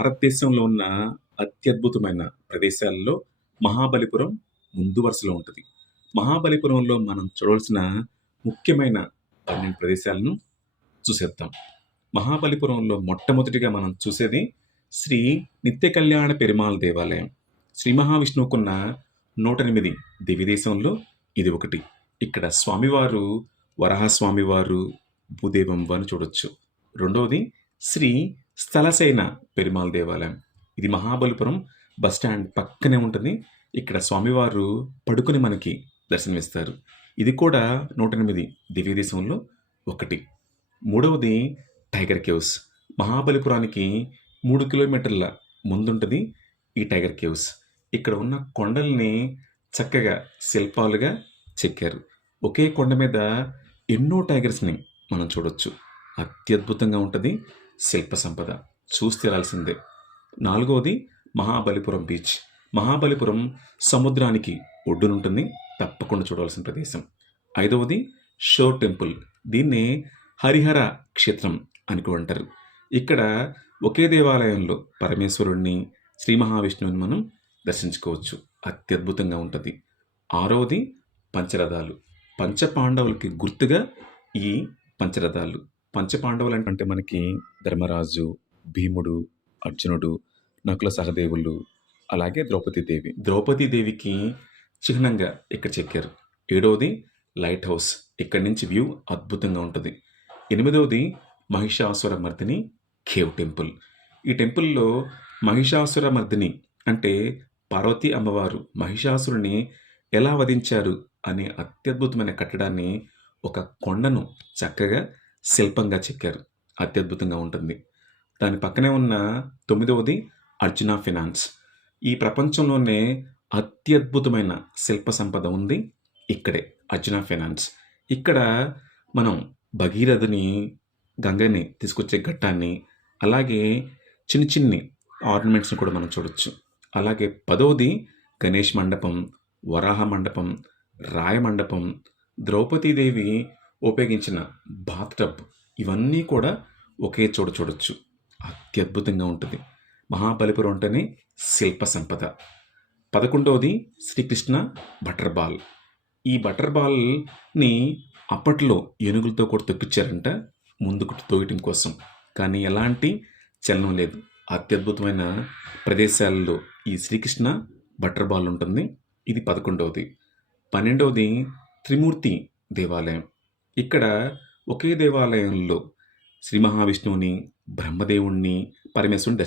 భారతదేశంలో ఉన్న అత్యద్భుతమైన ప్రదేశాల్లో మహాబలిపురం ముందు వరుసలో ఉంటది. మహాబలిపురంలో మనం చూడవలసిన ముఖ్యమైన 12 ప్రదేశాలను చూసేద్దాం. మహాబలిపురంలో మొట్టమొదటిగా మనం చూసేది శ్రీ నిత్య కళ్యాణ పెరుమాళ్ దేవాలయం. శ్రీ మహావిష్ణువుకున్న 108 దివ్యదేశంలో ఇది ఒకటి. ఇక్కడ స్వామివారు వరాహస్వామివారు, భూదేవంబను చూడొచ్చు. రెండవది శ్రీ స్థలసేన పెరుమాళ్ దేవాలయం. ఇది మహాబలిపురం బస్ స్టాండ్ పక్కనే ఉంటుంది. ఇక్కడ స్వామివారు పడుకుని మనకి దర్శనమిస్తారు. ఇది కూడా 108 దివ్యదేశంలో ఒకటి. మూడవది టైగర్ కేవ్స్. మహాబలిపురానికి 3 కిలోమీటర్ల ముందుంటది ఈ టైగర్ కేవ్స్. ఇక్కడ ఉన్న కొండల్ని చక్కగా శిల్పాలుగా చెక్కారు. ఒకే కొండ మీద ఎన్నో టైగర్స్ని మనం చూడొచ్చు. అత్యద్భుతంగా ఉంటుంది శిల్ప సంపద. చూసి తీరాల్సిందే. నాలుగవది మహాబలిపురం బీచ్. మహాబలిపురం సముద్రానికి ఒడ్డునుంటుంది. తప్పకుండా చూడవలసిన ప్రదేశం. ఐదవది షోర్ టెంపుల్. దీన్నే హరిహర క్షేత్రం అని కూడా అంటారు. ఇక్కడ ఒకే దేవాలయంలో పరమేశ్వరుణ్ణి, శ్రీ మహావిష్ణువుని మనం దర్శించుకోవచ్చు. అత్యద్భుతంగా ఉంటుంది. ఆరవది పంచరథాలు. పంచపాండవులకి గుర్తుగా ఈ పంచరథాలు. పంచపాండవులు అంటే మనకి ధర్మరాజు, భీముడు, అర్జునుడు, నకుల సహదేవులు, అలాగే ద్రౌపదీదేవి. ద్రౌపదీదేవికి చిహ్నంగా ఇక్కడ చెక్కారు. ఏడవది లైట్ హౌస్. ఇక్కడి నుంచి వ్యూ అద్భుతంగా ఉంటుంది. ఎనిమిదవది మహిషాసుర మర్దిని కేవ్ టెంపుల్. ఈ టెంపుల్లో మహిషాసుర మర్దిని అంటే పార్వతీ అమ్మవారు మహిషాసురుని ఎలా వధించారు అనే అత్యద్భుతమైన కట్టడాన్ని ఒక కొండను చక్కగా శిల్పంగా చెక్కారు. అత్యద్భుతంగా ఉంటుంది. దాని పక్కనే ఉన్న 9వది అర్జున ఫినాన్స్. ఈ ప్రపంచంలోనే అత్యద్భుతమైన శిల్ప సంపద ఉంది ఇక్కడే, అర్జున ఫినాన్స్. ఇక్కడ మనం భగీరథుని, గంగని తీసుకొచ్చే ఘట్టాన్ని, అలాగే చిన్న చిన్ని ఆర్నమెంట్స్ని కూడా మనం చూడొచ్చు. అలాగే 10వది గణేష్ మండపం, వరాహ మండపం, రాయ మండపం, ద్రౌపదీదేవి ఉపయోగించిన బాత్ టబ్, ఇవన్నీ కూడా ఒకే చోట చూడొచ్చు. అత్యద్భుతంగా ఉంటుంది. మహాబలిపురం అంటేనే శిల్ప సంపద. 11వది శ్రీకృష్ణ బటర్ బాల్. ఈ బటర్ బాల్ని అప్పట్లో ఏనుగులతో కూడా తొక్కిచ్చారంట ముందుకు తోయటం కోసం. కానీ ఎలాంటి చలనం లేదు. అత్యద్భుతమైన ప్రదేశాల్లో ఈ శ్రీకృష్ణ బటర్ బాల్ ఉంటుంది. ఇది 11వది. 12వది త్రిమూర్తి దేవాలయం. ఇక్కడ ఒకే దేవాలయంలో శ్రీ మహావిష్ణువుని, బ్రహ్మదేవుణ్ణి, పరమేశ్వరుని